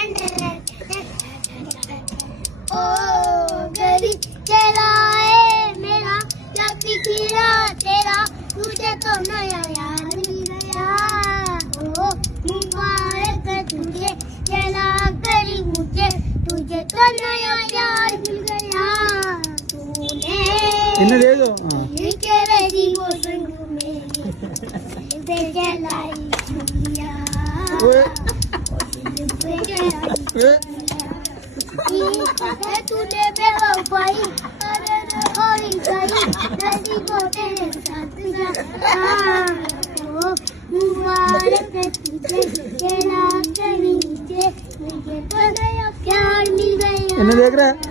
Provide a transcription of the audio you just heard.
ओ गली चलाए मेरा लक खीरा तेरा तुझे तो नया यार मिल गया ओ मुबारक तुझे चला गली मुझे तुझे तो नया यार मिल गया तूने इन्हें दे दो के रेडी मोशन में दे जलाई दुनिया तूने बेवफाई अरे होई गई नदी को तेरे साथ जा ओ मुबारक तुझे तेरा कहीं मुझे तो नया प्यार मिल गया इन्हें देख रहा है